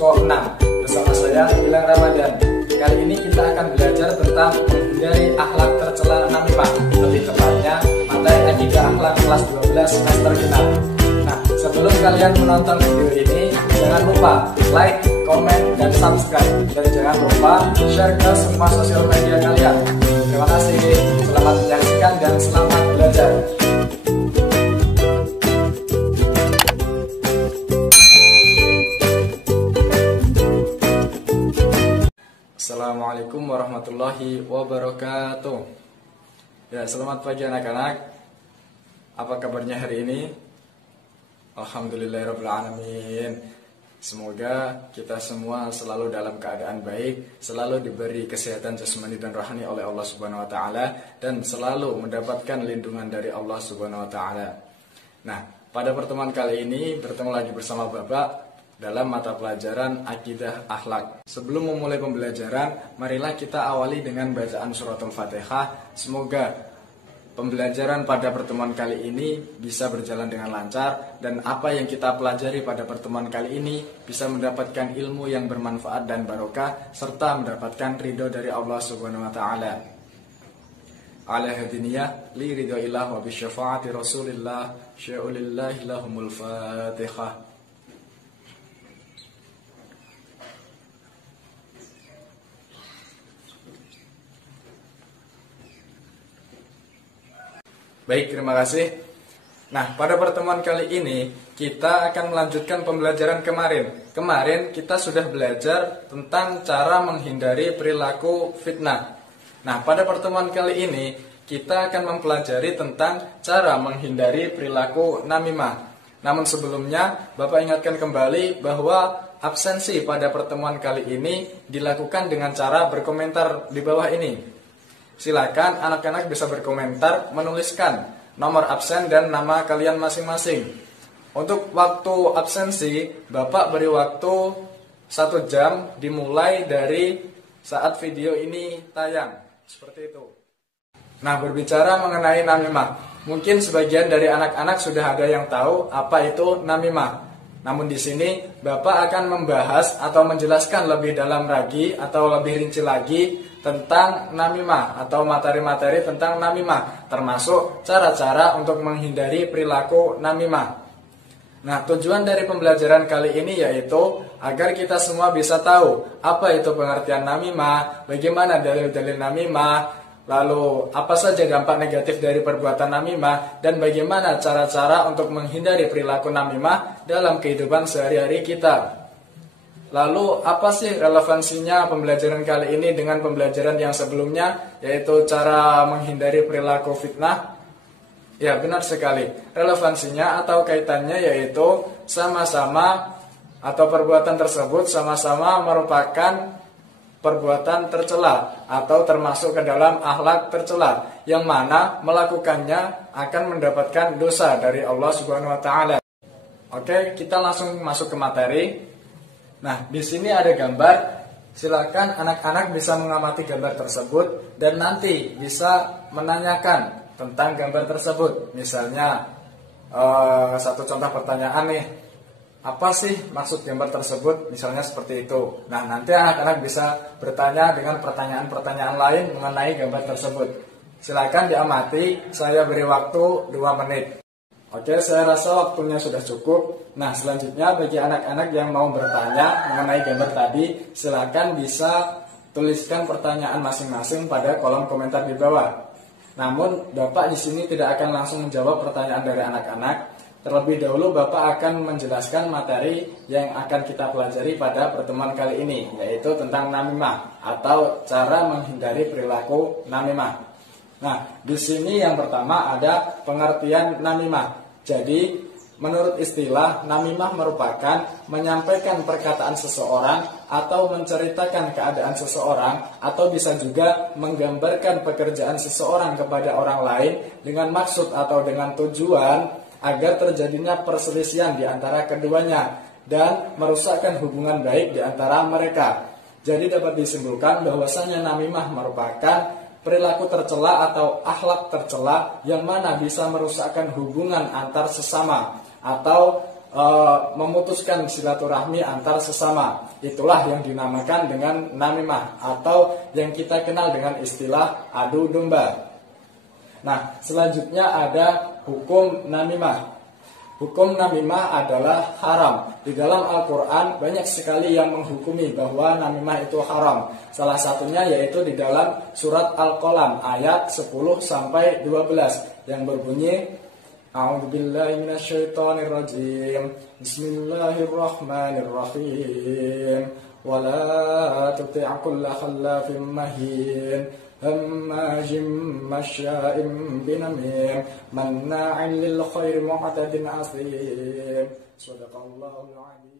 Suko 6 bersama saya Gilang Ramadan. Kali ini kita akan belajar tentang menghindari akhlak tercela namimah, lebih tepatnya materi akidah akhlak kelas 12 semester genap. Nah, sebelum kalian menonton video ini, jangan lupa like, komen, dan subscribe, dan jangan lupa share ke semua sosial media kalian. Terima kasih, selamat menyaksikan dan selamat belajar. Assalamualaikum warahmatullahi wabarakatuh. Ya, selamat pagi anak-anak. Apa kabarnya hari ini? Alhamdulillahirrahmanirrahim. Semoga kita semua selalu dalam keadaan baik, selalu diberi kesehatan jasmani dan rohani oleh Allah Subhanahu wa taala, dan selalu mendapatkan lindungan dari Allah Subhanahu wa taala. Nah, pada pertemuan kali ini bertemu lagi bersama Bapak dalam mata pelajaran Akidah Akhlak. Sebelum memulai pembelajaran, marilah kita awali dengan bacaan surat Al-Fatihah. Semoga pembelajaran pada pertemuan kali ini bisa berjalan dengan lancar, dan apa yang kita pelajari pada pertemuan kali ini bisa mendapatkan ilmu yang bermanfaat dan barokah, serta mendapatkan ridho dari Allah Subhanahu wa taala. Ala hadiniyah li ridho ilah wa bisyafaati Rasulillah sya'ulillahi lahumul Fatihah. Baik, terima kasih. Nah, pada pertemuan kali ini kita akan melanjutkan pembelajaran kemarin. Kemarin kita sudah belajar tentang cara menghindari perilaku fitnah. Nah, pada pertemuan kali ini kita akan mempelajari tentang cara menghindari perilaku namimah. Namun sebelumnya, Bapak ingatkan kembali bahwa absensi pada pertemuan kali ini dilakukan dengan cara berkomentar di bawah ini. Silakan anak-anak bisa berkomentar, menuliskan nomor absen dan nama kalian masing-masing. Untuk waktu absensi, Bapak beri waktu 1 jam dimulai dari saat video ini tayang. Seperti itu. Nah, berbicara mengenai namimah, mungkin sebagian dari anak-anak sudah ada yang tahu apa itu namimah. Namun di sini Bapak akan membahas atau menjelaskan lebih dalam lagi atau lebih rinci lagi tentang namimah atau materi-materi tentang namimah, termasuk cara-cara untuk menghindari perilaku namimah. Nah, tujuan dari pembelajaran kali ini yaitu agar kita semua bisa tahu apa itu pengertian namimah, bagaimana dalil-dalil namimah, lalu apa saja dampak negatif dari perbuatan namimah, dan bagaimana cara-cara untuk menghindari perilaku namimah dalam kehidupan sehari-hari kita. Lalu apa sih relevansinya pembelajaran kali ini dengan pembelajaran yang sebelumnya, yaitu cara menghindari perilaku fitnah? Ya, benar sekali. Relevansinya atau kaitannya yaitu sama-sama atau perbuatan tersebut sama-sama merupakan perbuatan tercela atau termasuk ke dalam akhlak tercela, yang mana melakukannya akan mendapatkan dosa dari Allah Subhanahu wa taala. Oke, kita langsung masuk ke materi. Nah, di sini ada gambar. Silakan anak-anak bisa mengamati gambar tersebut dan nanti bisa menanyakan tentang gambar tersebut. Misalnya satu contoh pertanyaan nih, apa sih maksud gambar tersebut? Misalnya seperti itu. Nah, nanti anak-anak bisa bertanya dengan pertanyaan-pertanyaan lain mengenai gambar tersebut. Silakan diamati, saya beri waktu 2 menit. Oke, saya rasa waktunya sudah cukup. Nah, selanjutnya bagi anak-anak yang mau bertanya mengenai gambar tadi, silakan bisa tuliskan pertanyaan masing-masing pada kolom komentar di bawah. Namun, Bapak di sini tidak akan langsung menjawab pertanyaan dari anak-anak. Terlebih dahulu Bapak akan menjelaskan materi yang akan kita pelajari pada pertemuan kali ini, yaitu tentang namimah atau cara menghindari perilaku namimah. Nah, di sini yang pertama ada pengertian namimah. Jadi, menurut istilah, namimah merupakan menyampaikan perkataan seseorang atau menceritakan keadaan seseorang, atau bisa juga menggambarkan pekerjaan seseorang kepada orang lain dengan maksud atau dengan tujuan agar terjadinya perselisihan di antara keduanya dan merusakkan hubungan baik di antara mereka. Jadi dapat disimpulkan bahwasanya namimah merupakan perilaku tercela atau akhlak tercela yang mana bisa merusakkan hubungan antar sesama atau memutuskan silaturahmi antar sesama. Itulah yang dinamakan dengan namimah atau yang kita kenal dengan istilah adu domba. Nah, selanjutnya ada hukum namimah. Hukum namimah adalah haram. Di dalam Al-Quran banyak sekali yang menghukumi bahwa namimah itu haram. Salah satunya yaitu di dalam surat Al-Qalam ayat 10-12 yang berbunyi, A'udzubillahi minasyaitonirrajim. Bismillahirrahmanirrahim. Wala tuti' kulla khallafin mahin. Hammajim masya'im binamim. Manna'in lil khairi mu'tadin asim. Shadaqallahul adzim.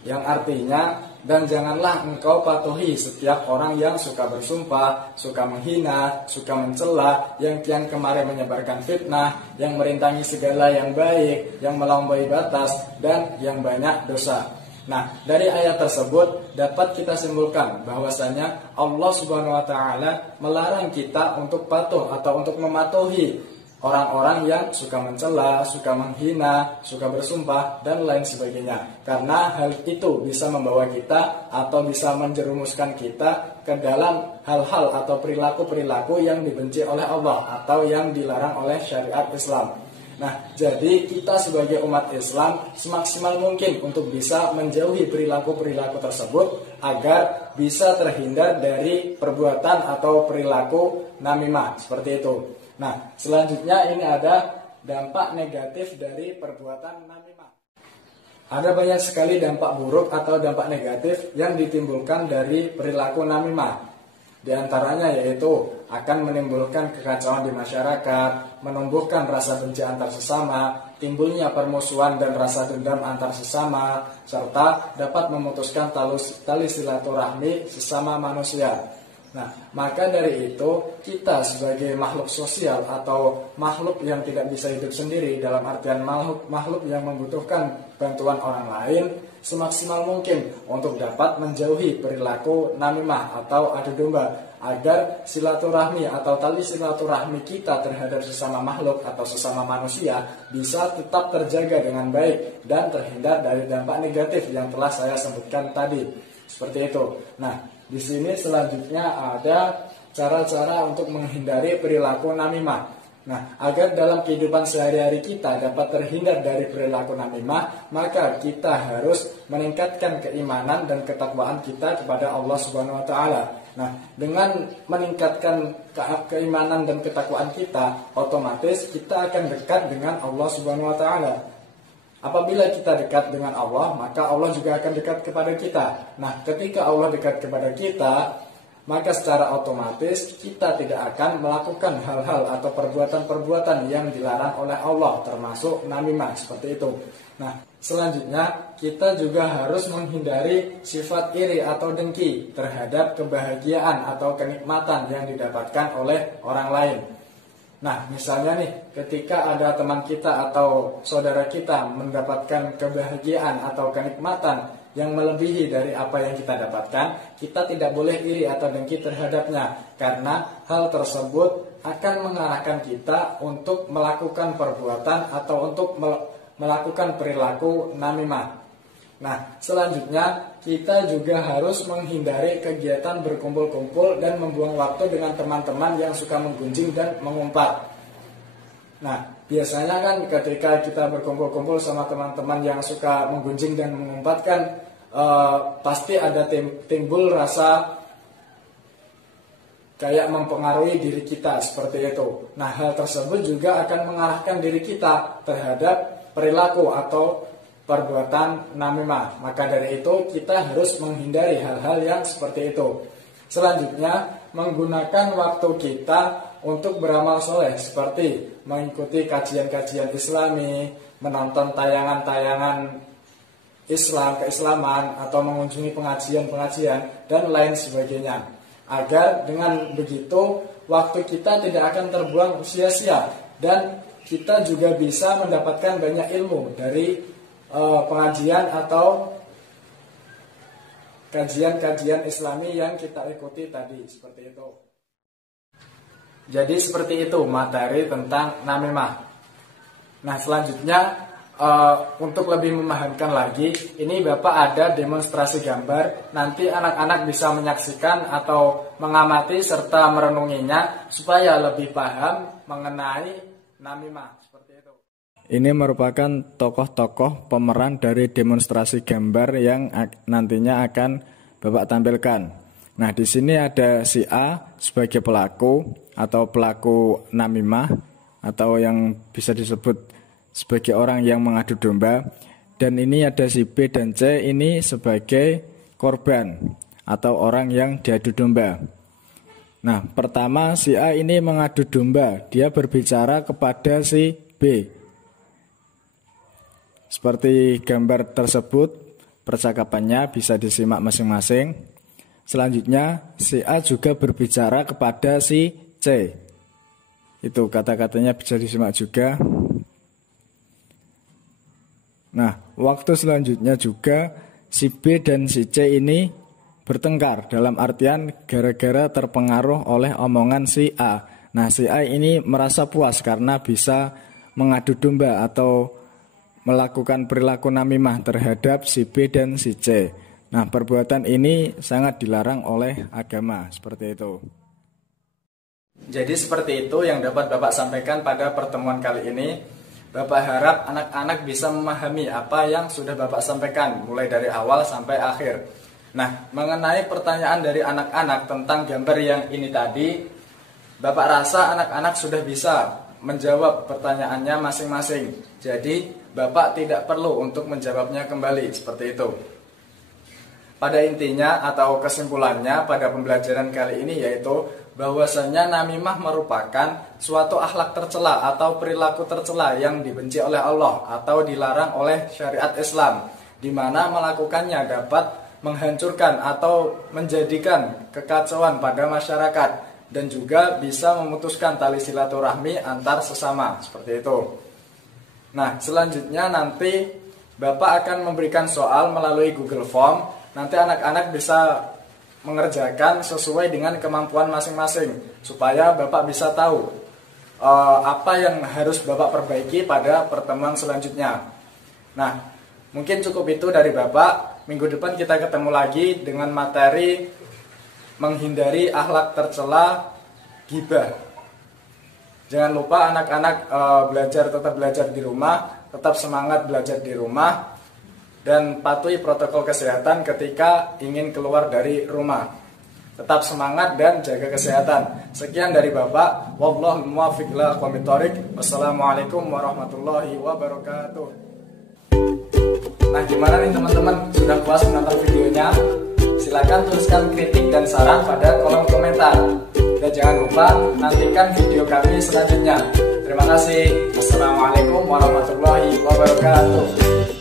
Yang artinya, dan janganlah engkau patuhi setiap orang yang suka bersumpah, suka menghina, suka mencela, yang kian kemarin menyebarkan fitnah, yang merintangi segala yang baik, yang melampaui batas, dan yang banyak dosa. Nah, dari ayat tersebut dapat kita simpulkan bahwasanya Allah Subhanahu wa taala melarang kita untuk patuh atau untuk mematuhi orang-orang yang suka mencela, suka menghina, suka bersumpah, dan lain sebagainya. Karena hal itu bisa membawa kita atau bisa menjerumuskan kita ke dalam hal-hal atau perilaku-perilaku yang dibenci oleh Allah atau yang dilarang oleh syariat Islam. Nah, jadi kita sebagai umat Islam semaksimal mungkin untuk bisa menjauhi perilaku-perilaku tersebut agar bisa terhindar dari perbuatan atau perilaku namimah seperti itu. Nah, selanjutnya ini ada dampak negatif dari perbuatan namimah. Ada banyak sekali dampak buruk atau dampak negatif yang ditimbulkan dari perilaku namimah. Di antaranya yaitu akan menimbulkan kekacauan di masyarakat, menumbuhkan rasa benci antar sesama, timbulnya permusuhan dan rasa dendam antar sesama, serta dapat memutuskan tali silaturahmi sesama manusia. Nah, maka dari itu kita sebagai makhluk sosial atau makhluk yang tidak bisa hidup sendiri, dalam artian makhluk yang membutuhkan bantuan orang lain, semaksimal mungkin untuk dapat menjauhi perilaku namimah atau adu domba agar silaturahmi atau tali silaturahmi kita terhadap sesama makhluk atau sesama manusia bisa tetap terjaga dengan baik dan terhindar dari dampak negatif yang telah saya sebutkan tadi. Seperti itu. Nah, di sini selanjutnya ada cara-cara untuk menghindari perilaku namimah. Nah, agar dalam kehidupan sehari-hari kita dapat terhindar dari perilaku namimah, maka kita harus meningkatkan keimanan dan ketakwaan kita kepada Allah Subhanahu wa taala. Nah, dengan meningkatkan keimanan dan ketakwaan kita, otomatis kita akan dekat dengan Allah Subhanahu wa taala. Apabila kita dekat dengan Allah, maka Allah juga akan dekat kepada kita. Nah, ketika Allah dekat kepada kita, maka secara otomatis kita tidak akan melakukan hal-hal atau perbuatan-perbuatan yang dilarang oleh Allah, termasuk namimah, seperti itu. Nah, selanjutnya kita juga harus menghindari sifat iri atau dengki terhadap kebahagiaan atau kenikmatan yang didapatkan oleh orang lain. Nah, misalnya nih, ketika ada teman kita atau saudara kita mendapatkan kebahagiaan atau kenikmatan yang melebihi dari apa yang kita dapatkan, kita tidak boleh iri atau dengki terhadapnya, karena hal tersebut akan mengarahkan kita untuk melakukan perbuatan atau untuk melakukan perilaku namimah. Nah, selanjutnya kita juga harus menghindari kegiatan berkumpul-kumpul dan membuang waktu dengan teman-teman yang suka menggunjing dan mengumpat. Nah, biasanya kan ketika kita berkumpul-kumpul sama teman-teman yang suka menggunjing dan mengumpat kan pasti ada timbul rasa kayak mempengaruhi diri kita seperti itu. Nah, hal tersebut juga akan mengarahkan diri kita terhadap perilaku atau perbuatan namimah. Maka dari itu kita harus menghindari hal-hal yang seperti itu. Selanjutnya, menggunakan waktu kita untuk beramal soleh, seperti mengikuti kajian-kajian Islami, menonton tayangan-tayangan Islam, keislaman, atau mengunjungi pengajian-pengajian dan lain sebagainya. Agar dengan begitu waktu kita tidak akan terbuang sia-sia dan kita juga bisa mendapatkan banyak ilmu dari pengajian atau kajian-kajian Islami yang kita ikuti tadi, seperti itu. Jadi seperti itu materi tentang namimah. Nah, selanjutnya untuk lebih memahamkan lagi, ini Bapak ada demonstrasi gambar. Nanti anak-anak bisa menyaksikan atau mengamati serta merenunginya supaya lebih paham mengenai namimah. Seperti itu. Ini merupakan tokoh-tokoh pemeran dari demonstrasi gambar yang nantinya akan Bapak tampilkan. Nah, di sini ada si A sebagai pelaku atau pelaku namimah atau yang bisa disebut sebagai orang yang mengadu domba, dan ini ada si B dan C ini sebagai korban atau orang yang diadu domba. Nah, pertama si A ini mengadu domba, dia berbicara kepada si B. Seperti gambar tersebut, percakapannya bisa disimak masing-masing. Selanjutnya si A juga berbicara kepada si C. Itu kata-katanya bisa disimak juga. Nah, waktu selanjutnya juga si B dan si C ini bertengkar, dalam artian gara-gara terpengaruh oleh omongan si A. Nah, si A ini merasa puas karena bisa mengadu domba atau melakukan perilaku namimah terhadap si B dan si C. Nah, perbuatan ini sangat dilarang oleh agama, seperti itu. Jadi seperti itu yang dapat Bapak sampaikan pada pertemuan kali ini. Bapak harap anak-anak bisa memahami apa yang sudah Bapak sampaikan mulai dari awal sampai akhir. Nah, mengenai pertanyaan dari anak-anak tentang gambar yang ini tadi, Bapak rasa anak-anak sudah bisa menjawab pertanyaannya masing-masing. Jadi, Bapak tidak perlu untuk menjawabnya kembali, seperti itu. Pada intinya atau kesimpulannya pada pembelajaran kali ini yaitu bahwasanya namimah merupakan suatu akhlak tercela atau perilaku tercela yang dibenci oleh Allah atau dilarang oleh syariat Islam, di mana melakukannya dapat menghancurkan atau menjadikan kekacauan pada masyarakat dan juga bisa memutuskan tali silaturahmi antar sesama, seperti itu. Nah, selanjutnya nanti Bapak akan memberikan soal melalui Google Form. Nanti anak-anak bisa mengerjakan sesuai dengan kemampuan masing-masing supaya Bapak bisa tahu apa yang harus Bapak perbaiki pada pertemuan selanjutnya. Nah, mungkin cukup itu dari Bapak. Minggu depan kita ketemu lagi dengan materi menghindari akhlak tercela ghibah. Jangan lupa anak-anak tetap belajar di rumah, tetap semangat belajar di rumah, dan patuhi protokol kesehatan ketika ingin keluar dari rumah. Tetap semangat dan jaga kesehatan. Sekian dari Bapak. Wallahul muwaffiq ila aqwamit thoriq. Wassalamualaikum warahmatullahi wabarakatuh. Nah, gimana nih teman-teman? Sudah puas menonton videonya? Silakan tuliskan kritik dan saran pada kolom komentar. Dan jangan lupa nantikan video kami selanjutnya. Terima kasih. Wassalamualaikum warahmatullahi wabarakatuh.